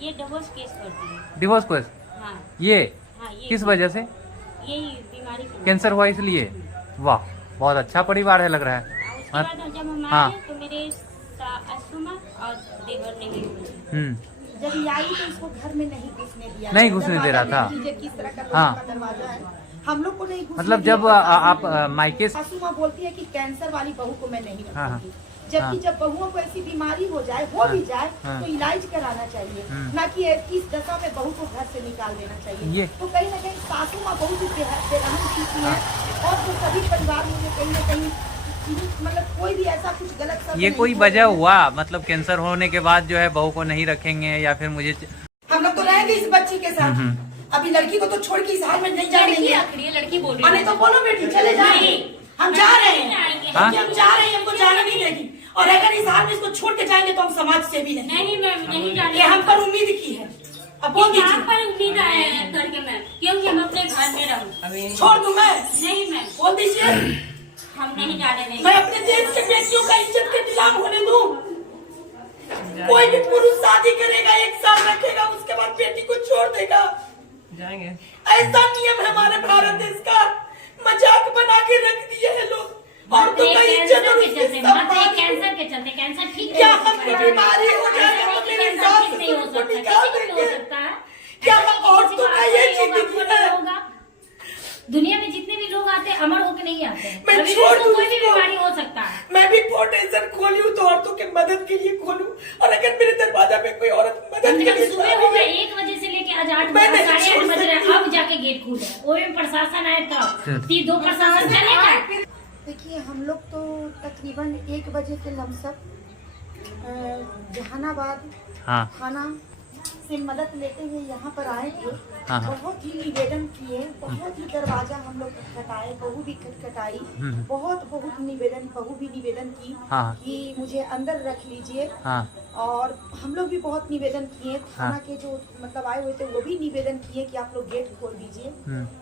ये divorce case करती है। Divorce case? हाँ ये हाँ, ये किस वजह से? यही बीमारी की वजह कैंसर हुआ इसलिए? वाह, बहुत अच्छा परिवार है लग रहा से। है। उसके बाद जब हम हाँ। आए तो मेरे सासू माँ और देवर ने ही जब ये आई तो इसको घर में नहीं घुसने दिया, नहीं घुसने दे रहा था। किस तरह का हाँ। लोहे का दरवाजा है, हम लोग को नहीं घुसने मतलब दिया। जब आप मायके सासू माँ बोलती है कि कैंसर वाली बहू को मैं नहीं हाँ, रखूंगी, जबकि हाँ। जब बहुओं को ऐसी बीमारी हो जाए, हो भी जाए, हाँ। तो इलाज कराना चाहिए, ना कि इस दशा में बहू को घर से निकाल देना चाहिए। ये तो कहीं न कहीं सासू माँ बहुत ही बेरहम की है, और जो सभी परिवार में कहीं न कहीं मतलब कोई भी ऐसा कुछ गलत शब्द ये नहीं कोई बोल वजह रहे हैं। हुआ मतलब कैंसर होने के बाद जो है बहू को नहीं रखेंगे या फिर मुझे हम लोग तो रहेंगे इस बच्ची के साथ। अभी लड़की को तो छोड़ के इस हाल में नहीं जाने देंगे। लड़की बोल नहीं तो बोलो बेटी चले जाएंगे, हम जा रहे हैं, हाँ? हम जा रहे हैं, हमको जाने नहीं देगी। और अगर इस हाल में इसको छोड़ के जाएंगे तो हम समाज से भी नहीं मैम, नहीं जाने। ये हम पर उम्मीद की है। अब बोल यहाँ दीजिए, पर उम्मीद आए हैं करके मैम, क्योंकि हम अपने घर में रहूँ। छोड़ दूं मैं? नहीं मैम, बोल दीजिए, हम नहीं जाने देंगे। मैं अपने देश के बेटियों का इज्जत के नीलाम होने दूं? कोई भी पुरुष शादी करेगा, 1 साल रखेगा, उसके बाद बेटी को छोड़ देगा, जाएंगे। ऐसा नियम है हमारे भारत देश का। मजाक बना के रख दिए हैं लोग। औरतों का इज्जत और उसके सम्मान। कैंसर के चलते कैंसर ठीक क्या हमको बीमारी हो जाएगा तो मेरे हिसाब से उसको निकाल देंगे? क्या औरतों का ये जिंदगी है? दुनिया में जितने भी लोग आते हैं अमर होकर नहीं आते हैं। मैं कभी भी छोड़ उसको दूं कोई भी इसको। बीमारी हो सकता है। मैं भी फाउंडेशन खोली हूँ तो औरतों के मदद के लिए खोलूं, और अगर मेरे दरवाजा पे कोई औरत मदद के लिए सुबह हो गए 1 बजे से लेके आज 8 मैं बजे, नहीं 8:30 छोड़ बज रहे हैं, सकती। अब जाके गेट खुल है। वो भी प्रशासन आए तब 2 प्रशासन चलेगा। देखिए, हम लोग तो तकरीबन 1 बजे के लमसम जहानाबाद हाँ थाना से मदद लेते हुए यहाँ पर आए थे। हाँ, हाँ। बहुत ही निवेदन किए, बहुत ही दरवाजा हम लोग खटखटाए, बहू भी खटखटाई, बहुत निवेदन, बहू भी निवेदन की हाँ। कि मुझे अंदर रख लीजिए। हाँ और हम लोग भी बहुत निवेदन किए, थाना के जो मतलब आए हुए थे वो भी निवेदन किए कि आप लोग गेट खोल दीजिए,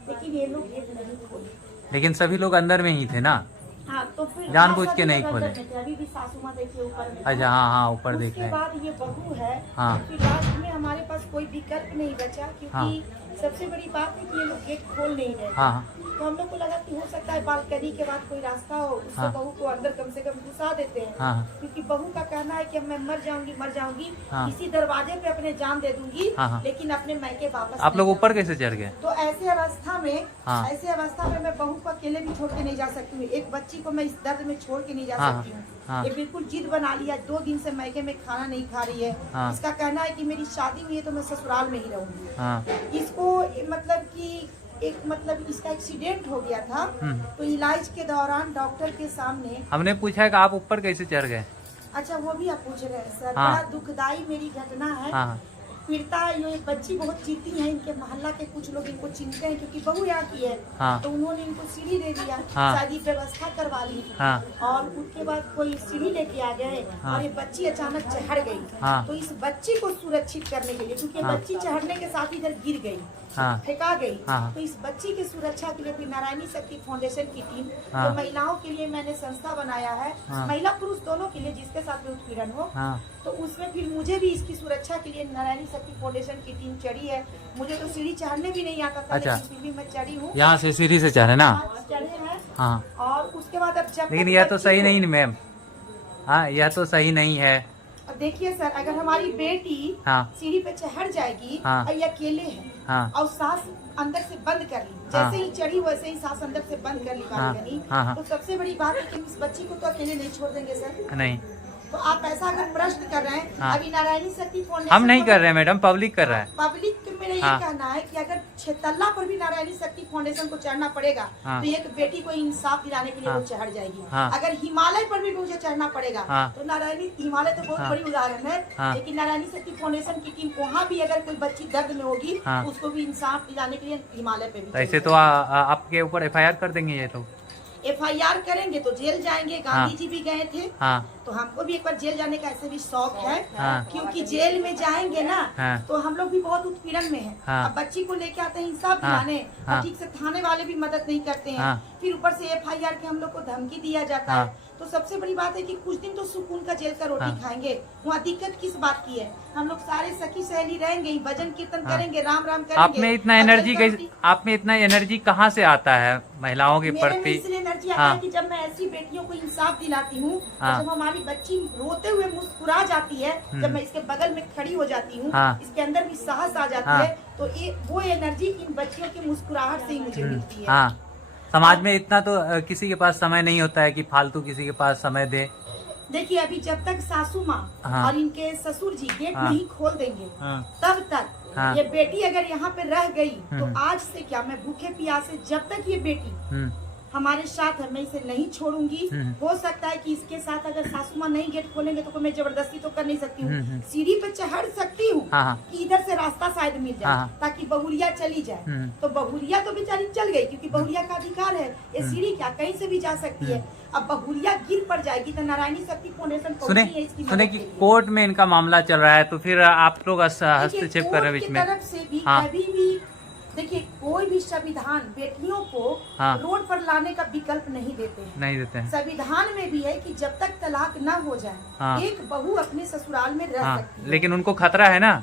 लेकिन ये लोग गेट नहीं खोले। लेकिन सभी लोग अंदर में ही थे ना? हाँ, तो फिर जानबूझ के सभी नहीं लोग खोले। अंदर में थे। अभी भी सासू माँ देखिए ऊपर में। अच्छा, हाँ हाँ, ऊपर देख रहे उसके हैं। बाद ये बहू है, हाँ। फिर लास्ट में हमारे पास कोई विकल्प नहीं बचा, क्योंकि हाँ। सबसे बड़ी बात है कि ये लोग गेट खोल नहीं रहे थे। हाँ तो हम लोग को लगा कि हो सकता है बालकनी के बाद कोई रास्ता हो, उससे हाँ। बहू को अंदर कम से कम घुसा देते हैं। हाँ। क्योंकि बहू का कहना है कि मैं मर जाऊंगी, हाँ। इसी दरवाजे पे अपने जान दे दूंगी, हाँ। लेकिन अपने मैके वापस आप लोग नहीं ऊपर कैसे चढ़ गए? तो ऐसे अवस्था में हाँ। मैं बहू को अकेले भी छोड़ के नहीं जा सकती हूँ। एक बच्ची को मैं इस दर्द में छोड़ के नहीं जा हाँ, सकती हूँ। हाँ। ये बिल्कुल जिद बना लिया, 2 दिन से मैके में खाना नहीं खा रही है। हाँ। इसका कहना है कि मेरी शादी हुई है तो मैं ससुराल में ही रहूंगी। हाँ इसको मतलब कि इसका एक्सीडेंट हो गया था, तो इलाज के दौरान डॉक्टर के सामने। हमने पूछा है कि आप ऊपर कैसे चढ़ गए? अच्छा, वो भी आप पूछ रहे हैं सर। हाँ। बड़ा दुखदाई मेरी घटना है। हाँ पीड़िता ये बच्ची बहुत जीती है, इनके मोहल्ला के कुछ लोग इनको चिंते हैं क्योंकि बहू यहाँ की है। हाँ। तो उन्होंने इनको सीढ़ी दे दिया, हाँ। शायद ये व्यवस्था करवा ली। हाँ। और उसके बाद कोई सीढ़ी लेके आ गए, हाँ। और ये बच्ची अचानक चढ़ गई। हाँ। तो इस बच्ची को सुरक्षित करने के लिए, क्योंकि हाँ। बच्ची चढ़ने के साथ इधर गिर गई, हाँ। फेंका गई, हाँ। तो इस बच्ची की सुरक्षा के लिए भी नारायणी शक्ति फाउंडेशन की टीम, हाँ। जो महिलाओं के लिए मैंने संस्था बनाया है, हाँ। महिला पुरुष दोनों के लिए, जिसके साथ भी उत्पीड़न हो, हाँ। तो उसमें फिर मुझे भी इसकी सुरक्षा के लिए नारायणी शक्ति फाउंडेशन की टीम चढ़ी है। मुझे तो सीढ़ी चढ़ने भी नहीं आता था, अच्छा। लेकिन फिर भी मैं चढ़ी हूँ। यहाँ से सीढ़ी से चढ़े ना? चढ़े हैं। हाँ। और उसके बाद अब जब लेकिन तक यह तो बच्ची सही को- नहीं मैम। हाँ, यह तो सही नहीं है। अब देखिए सर, अगर हमारी बेटी हाँ। सीढ़ी पे चढ़ जाएगी, हाँ। और ये अकेले है, हाँ। और सांस अंदर से बंद कर ली, हाँ। जैसे ही चढ़ी वैसे ही सांस अंदर से बंद कर ली हाँ। बालकनी, हाँ। तो सबसे बड़ी बात है कि इस बच्ची को तो अकेले नहीं छोड़ देंगे सर। नहीं, तो आप ऐसा अगर प्रश्न कर रहे हैं, हाँ। अभी नारायणी शक्ति फाउंडेशन हम नहीं को- कर रहे हैं मैडम, पब्लिक कर रहा है। पब्लिक को मेरा ये हाँ। कहना है कि अगर 6 तल्ला पर भी नारायणी शक्ति फाउंडेशन को चढ़ना पड़ेगा, हाँ। तो एक बेटी को इंसाफ दिलाने के लिए हाँ। वो चढ़ जाएगी। हाँ। अगर हिमालय पर भी मुझे चढ़ना पड़ेगा, हाँ। तो नारायणी हिमालय तो बहुत हाँ। बड़ी उदाहरण है, हाँ। लेकिन नारायणी शक्ति फाउंडेशन की टीम वहाँ भी अगर कोई बच्ची दर्द में होगी, हाँ। उसको भी इंसाफ दिलाने के लिए हिमालय पे भी तो ऐसे चढ़ तो आपके ऊपर FIR कर देंगे ये तो। FIR करेंगे तो जेल जाएंगे। गांधी जी भी गए थे। हाँ तो हमको भी एक बार जेल जाने का ऐसे भी शौक है। हाँ। क्योंकि जेल में जाएंगे ना हाँ। तो हम लोग भी बहुत उत्पीड़न में हैं। हाँ। अब बच्ची को लेके आते हैं इंसाफ दिलाने, हाँ। और ठीक से थाने वाले भी मदद नहीं करते हैं। हाँ। फिर ऊपर से FIR के हम लोग को धमकी दिया जाता हाँ। है। तो सबसे बड़ी बात है कि कुछ दिन तो सुकून का जेल का रोटी हाँ। खाएंगे। वहाँ दिक्कत किस बात की है? हम लोग सारे सखी सहेली रहेंगे, भजन कीर्तन हाँ। करेंगे, राम राम करेंगे। आप में इतना एनर्जी कैसे, आप में इतना एनर्जी कहाँ से आता है महिलाओं के मेरे में प्रति? इसलिए एनर्जी आता हाँ। है कि जब मैं ऐसी बेटियों को इंसाफ दिलाती हूँ, हाँ। जब हमारी बच्ची रोते हुए मुस्कुरा जाती है, जब मैं इसके बगल में खड़ी हो जाती हूँ, हाँ। इसके अंदर भी साहस आ जाती हाँ। है, तो ये वो एनर्जी इन बच्चियों की मुस्कुराहट से ही मुझे मिलती है। हाँ, समाज में इतना तो किसी के पास समय नहीं होता है कि फालतू किसी के पास समय दे। देखिए अभी जब तक सासू माँ हाँ। और इनके ससुर जी गेट हाँ। नहीं खोल देंगे, हाँ। तब तक हाँ। ये बेटी अगर यहाँ पे रह गई तो आज से क्या, मैं भूखे प्यासे जब तक ये बेटी हमारे साथ है, मैं इसे नहीं छोड़ूंगी। हो सकता है कि इसके साथ अगर सासू माँ नहीं गेट खोलेंगे तो मैं जबरदस्ती तो कर नहीं सकती हूँ। सीढ़ी पे चढ़ सकती हूँ हाँ। कि इधर से रास्ता शायद मिल जाए, हाँ। ताकि बहुरिया चली जाए। तो बहुरिया तो बेचारी चल गई क्योंकि बहुरिया का अधिकार है। ये सीढ़ी क्या कहीं से भी जा सकती है। अब बहुरिया गिर पड़ जाएगी तो नारायणी शक्ति फाउंडेशन सुने पहुंची है इसकी सुने मदद कि के लिए। कोर्ट में इनका मामला चल रहा है, तो फिर आप लोग हस्तक्षेप कर रहे हैं बीच में? तरफ से भी हाँ। कभी भी देखिए, कोई भी संविधान बेटियों को हाँ। रोड पर लाने का विकल्प नहीं देते हैं। नहीं देते हैं। संविधान में भी है कि जब तक तलाक न हो जाए, हाँ। एक बहू अपने ससुराल में रह हाँ, सकती है। लेकिन उनको खतरा है ना।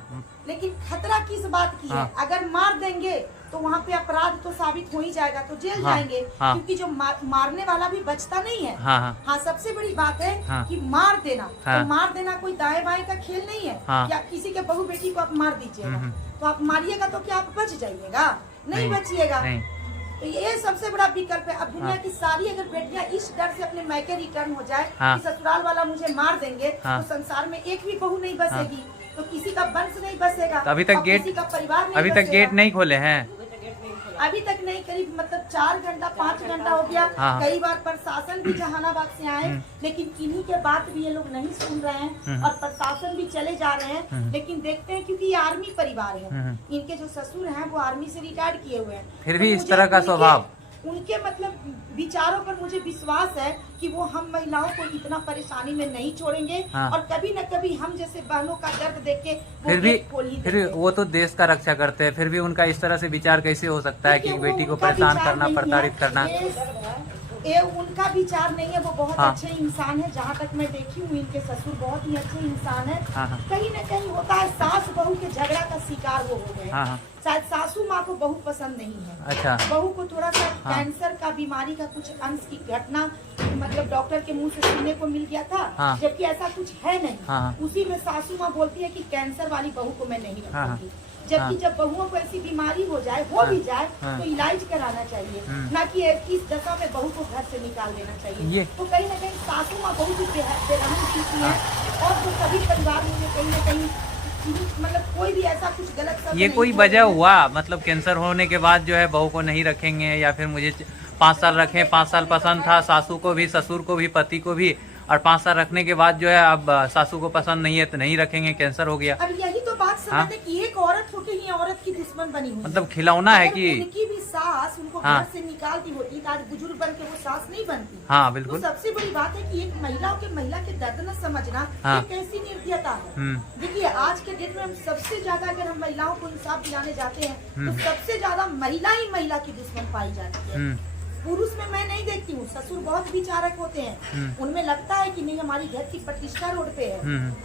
लेकिन खतरा किस बात की है? हाँ। अगर मार देंगे तो वहाँ पे अपराध तो साबित हो ही जाएगा, तो जेल हाँ। जाएंगे। हाँ। क्योंकि जो मारने वाला भी बचता नहीं है। हाँ हाँ हाँ, सबसे बड़ी बात है हाँ। कि मार देना, हाँ। तो मार देना कोई दाएं बाएं का खेल नहीं है। हाँ। या किसी के बहू बेटी को आप मार दीजिएगा तो आप मारिएगा तो क्या आप बच जाइएगा? नहीं बचिएगा। नहीं। तो ये सबसे बड़ा विकल्प है। अब दुनिया की सारी अगर बेटियां इस डर से अपने मायके रिटर्न हो जाए हाँ। कि ससुराल वाला मुझे मार देंगे, हाँ। तो संसार में एक भी बहू नहीं बसेगी, तो किसी का वंश नहीं बसेगा, तो अभी तक और गेट, किसी का परिवार नहीं अभी तक बसेगा। गेट नहीं खोले हैं। अभी तक नहीं, करीब मतलब 4 घंटा 5 घंटा हो गया। हाँ। कई बार प्रशासन भी जहानाबाद से आए, लेकिन किन्हीं के बात भी ये लोग नहीं सुन रहे हैं, और प्रशासन भी चले जा रहे हैं। लेकिन देखते हैं क्योंकि ये आर्मी परिवार है, इनके जो ससुर हैं वो आर्मी से रिटायर्ड किए हुए हैं। फिर तो भी इस मुझे तरह का स्वभाव, उनके मतलब विचारों पर मुझे विश्वास है कि वो हम महिलाओं को इतना परेशानी में नहीं छोड़ेंगे। हाँ। और कभी न कभी हम जैसे बहनों का दर्द देख के वो फिर भी गेट खोल ही फिर देंगे। वो तो देश का रक्षा करते हैं, फिर भी उनका इस तरह से विचार कैसे हो सकता है कि देखिए, बेटी वो को उनका परेशान विचार करना, नहीं है। प्रताड़ित करना? ये उनका विचार नहीं है। वो बहुत हाँ। अच्छे इंसान है। जहाँ तक मैं देखी हूँ इनके ससुर बहुत ही अच्छे इंसान है। हाँ, हाँ। कहीं न कहीं होता है सास बहू के झगड़ा का शिकार वो हो गए। हाँ, हाँ। शायद सासू माँ को बहू पसंद नहीं है। अच्छा। बहू को थोड़ा सा हाँ। कैंसर का बीमारी का कुछ अंश की घटना मतलब डॉक्टर के मुंह से सुनने को मिल गया था। हाँ। जबकि ऐसा कुछ है नहीं। हाँ। उसी में सासू माँ बोलती है कि कैंसर वाली बहू को मैं नहीं हाँ। रखूंगी। जबकि जब बहुओं को ऐसी बीमारी हो जाए, हो भी जाए, हाँ। तो इलाज कराना चाहिए, ना कि इस दशा में बहू को घर से निकाल देना चाहिए। ये- तो कहीं ना कहीं सासू माँ बहुत ही बेरहम चीज है। और जो सभी परिवार में कहीं ना कहीं मतलब कोई भी ऐसा कुछ गलत शब्द ये नहीं कोई बोल वजह रहे हैं। हुआ मतलब कैंसर होने के बाद जो है बहू को नहीं रखेंगे, या फिर मुझे 5 साल रखें, 5 साल पसंद था सासू को भी, ससुर को भी, पति को भी, और 5 साल रखने के बाद जो है अब सासू को पसंद नहीं है तो नहीं रखेंगे, कैंसर हो गया। अब यही तो बात हाँ। समझते कि एक औरत होके ही औरत की दुश्मन बनी हुई है। मतलब खिलौना है अगर कि उनकी भी सास उनको हाँ। घर से निकालती होती तो आज बुजुर्ग बन के वो सास नहीं बनती। हाँ तो बिल्कुल। सबसे बड़ी बात है कि एक महिला के दर्द न समझना हाँ। एक ऐसी निर्दयता है। देखिए आज के डेट में हम सबसे ज्यादा अगर हम महिलाओं को इंसाफ दिलाने जाते हैं तो सबसे ज्यादा महिला ही महिला की दुश्मन पाई जाती है। पुरुष में मैं नहीं देखती हूँ, ससुर बहुत विचारक होते हैं। उनमें लगता है कि नहीं हमारी घर की प्रतिष्ठा रोड पे है।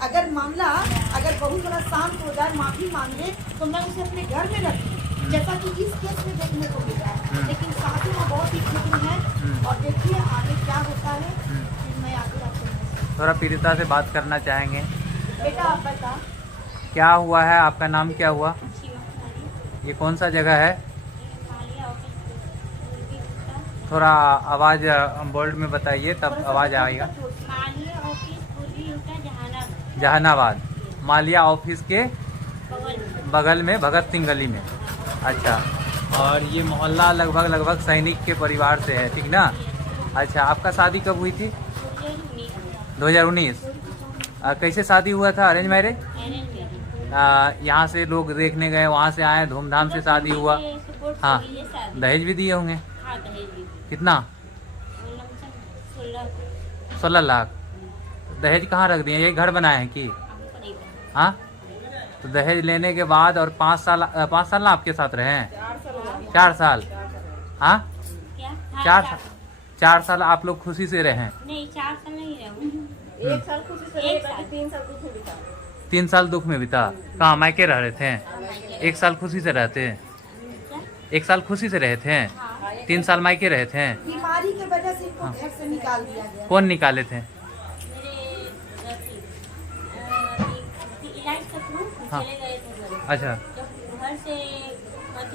अगर मामला अगर बहुत थोड़ा शांत हो जाए, माफी मांगे, तो मैं उसे अपने घर में रखती हूँ, जैसा कि इस केस में देखने को मिला है। लेकिन सासू माँ बहुत ही फिक्र है। और देखिए आगे क्या होता है, फिर मैं आगे आपको थोड़ा पीड़िता से बात करना चाहेंगे। बेटा आप बता। क्या हुआ है, आपका नाम क्या हुआ? ये कौन सा जगह है? थोड़ा आवाज बोल्ड में बताइए तब आवाज आएगा। जहानाबाद मालिया ऑफिस के बगल में भगत सिंह गली में। अच्छा, और ये मोहल्ला लगभग सैनिक के परिवार से है, ठीक ना? अच्छा, आपका शादी कब हुई थी? 2019। कैसे शादी हुआ था? Arrange marriage? यहाँ से लोग देखने गए, वहाँ से आए, धूमधाम से शादी हुआ। हाँ, दहेज भी दिए होंगे? कितना? 16 लाख। दहेज कहाँ रख दिए? यही घर बनाए हैं कि? हमको नहीं पता। हाँ, तो दहेज लेने के बाद और 5 साल ना आपके साथ रहे हैं? 4 साल। हाँ, क्या? हाँ, 4 साल आप लोग खुशी से रहे हैं? नहीं 4 साल नहीं रहे। 1 साल खुशी से एक रहे, साल। 3 साल दुख में बिता। 3 साल दुख में बिता। कहाँ मायके रह रहे थे? 1 साल खुशी से रहते हैं? क्या? 1 साल खुशी से रहे थे? हाँ। 3 साल मायके रहे थे? बीमारी की वजह से इनको घर से निकाल दिया गया। कौन निकाले थे? मेरे इलाज के थ्रू हाँ। चले गए थे घर। अच्छा। जब घर से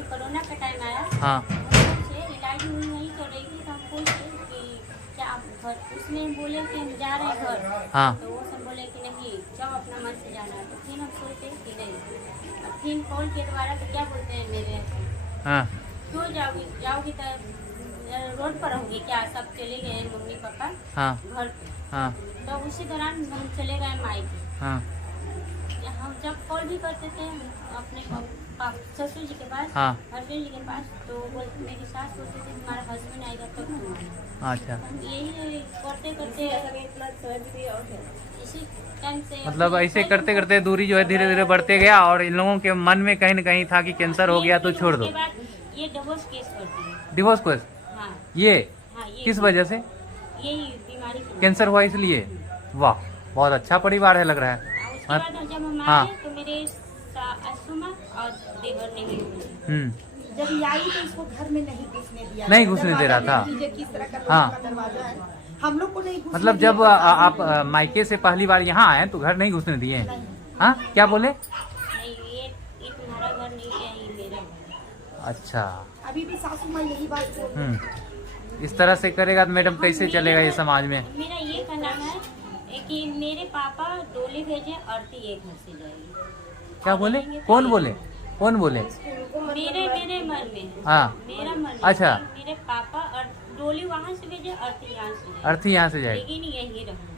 कोरोना का टाइम आया, हाँ से इलाज नहीं कर रही थी, तो हम पूछे कि क्या आप घर, उसमें बोले कि हम जा रहे हैं घर। हाँ तो वो सब बोले कि नहीं, जाओ अपना मन से जाना है। तो फिर हम सोचे कि नहीं, फिर कॉल के द्वारा तो क्या बोलते हैं मेरे, हाँ क्यों जाओगी तो रोड पर रहोगी क्या? सब चले गए मम्मी पापा हाँ घर। हाँ तो उसी दौरान हम चले गए मायके। हाँ हम जब कॉल भी करते थे अपने ससुर जी के पास, हाँ। हस्बैंड जी के पास, तो मेरी सास बोलती थी तुम्हारा हस्बैंड आएगा तब तुम आना। अच्छा। हम यही करते करते इसी टाइम से मतलब ऐसे करते करते दूरी जो है धीरे धीरे बढ़ते गया और इन लोगों के मन में कहीं न कहीं था कि कैंसर हो गया तो छोड़ दो। उसके बाद ये डिवोर्स केस करती है। डिवोर्स को? हाँ ये हाँ, ये किस वजह से? यही बीमारी की वजह कैंसर हुआ इसलिए? वाह, बहुत अच्छा परिवार है लग रहा है। से। उसके बाद जब हम हाँ। आए तो मेरे असुमा और देवर ने भी जब ये आई तो इसको घर में नहीं घुसने दिया। नहीं घुसने दे रहा था। दरवाजा किस तरह का हाँ। लोहे का दरवाजा है, हम लोग को नहीं घुसने मतलब दिया। जब आप मायके से पहली बार यहाँ आए तो घर नहीं घुसने दिए? हाँ, क्या बोले? नहीं, ये तुम्हारा घर नहीं है, ये मेरा घर है। अच्छा। अभी भी सासू माँ यही बात बोल रही है। इस तरह से करेगा तो मैडम कैसे चलेगा ये समाज में? मेरा ये कहना है कि मेरे पापा डोली भेजे, आरती एक घर से जाएगी। क्या बोले? कौन बोले? कौन बोले? मेरे मन में है। हाँ। मेरा मन में अच्छा। है कि मेरे पापा और डोली वहाँ से भेजे, आरती यहाँ से जाएगी। अर्थी यहाँ से जाएगी? लेकिन यही रहूंगा।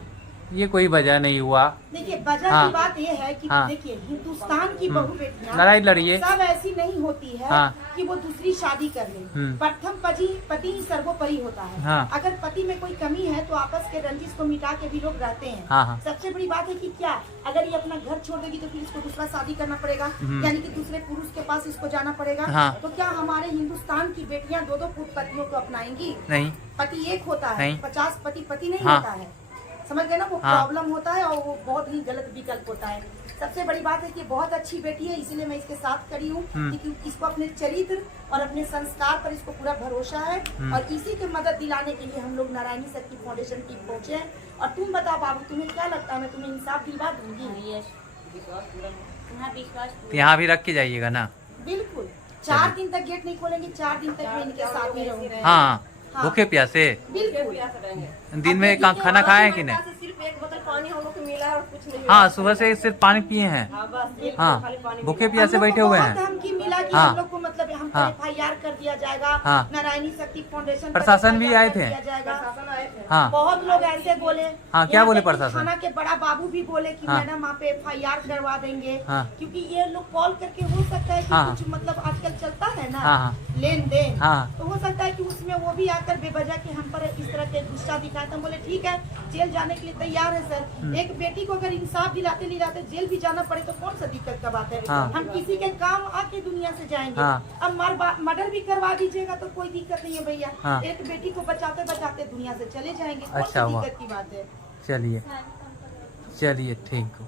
ये कोई वजह नहीं हुआ। देखिए वजह हाँ। की बात ये है कि हाँ। देखिए हिंदुस्तान की बहू बेटियां लड़ाई लड़िए। सब ऐसी नहीं होती है हाँ। कि वो दूसरी शादी कर ले। प्रथम पति ही सर्वोपरि होता है। हाँ। अगर पति में कोई कमी है तो आपस के रंजिश को मिटा के भी लोग रहते हैं। हाँ, हाँ। सबसे बड़ी बात है कि क्या अगर ये अपना घर छोड़ देगी तो फिर इसको दूसरा शादी करना पड़ेगा, यानी कि दूसरे पुरुष के पास इसको जाना पड़ेगा। हाँ। तो क्या हमारे हिंदुस्तान की बेटियां दो पतियों को अपनाएंगी? नहीं। पति एक होता है, नहीं। 50 पति नहीं हाँ। होता है। समझ गए ना? वो हाँ। प्रॉब्लम होता है और वो बहुत ही गलत विकल्प होता है। सबसे बड़ी बात है कि बहुत अच्छी बेटी है, इसीलिए मैं इसके साथ खड़ी हूँ कि इसको अपने चरित्र और अपने संस्कार पर इसको पूरा भरोसा है और इसी की मदद दिलाने के लिए हम लोग नारायणी शक्ति फाउंडेशन टीम पहुँचे हैं। और तुम बताओ बाबू, तुम्हें क्या लगता है मैं तुम्हें इंसाफ दिलवा दूंगी? यस, तुम्हारा विश्वास तो यहाँ भी रख के जाइएगा ना? बिल्कुल। 4 दिन तक गेट नहीं खोलेंगे, 4 दिन तक मैं इनके साथ ही रहूंगी। हाँ, भूखे प्यासे बिल्कुल। दिन में खाना खाए हैं कि नहीं? सिर्फ एक बोतल पानी हम लोग को मिला है और कुछ नहीं। हाँ, सुबह से सिर्फ पानी पिए हैं। हाँ, भूखे प्यासे बैठे हुए हैं। धमकी मिला कि हाँ। हम लोग को मतलब हम हाँ। FIR कर दिया जाएगा। हाँ। नारायणी शक्ति फाउंडेशन पर प्रशासन भी FIR आए कर थे? दिया जाएगा। हाँ। बहुत लोग ऐसे बोले। हाँ, क्या यहाँ बोले तक कि प्रशासन? थाना के बड़ा बाबू भी बोले कि हाँ। मैडम आप FIR करवा देंगे। हाँ। क्योंकि ये लोग कॉल करके हो सकता है कि हाँ। कुछ मतलब आजकल चलता है ना हाँ, हाँ। लेन देन, हाँ। तो हो सकता है कि उसमें वो भी आकर बेवजह के हम पर इस तरह के गुस्सा दिखाए। तो हम बोले ठीक है, जेल जाने के लिए तैयार है सर। एक बेटी को अगर इंसाफ दिलाते जेल भी जाना पड़े तो कौन सा दिक्कत का बात है? हाँ। हम किसी के काम आके दुनिया से जाएंगे। हाँ। अब मर्डर भी करवा दीजिएगा तो कोई दिक्कत नहीं है भैया। हाँ। एक बेटी को बचाते बचाते दुनिया से चले जाएंगे, कौन अच्छा सी हुआ। दिक्कत की बात है? चलिए चलिए, ठीक हो।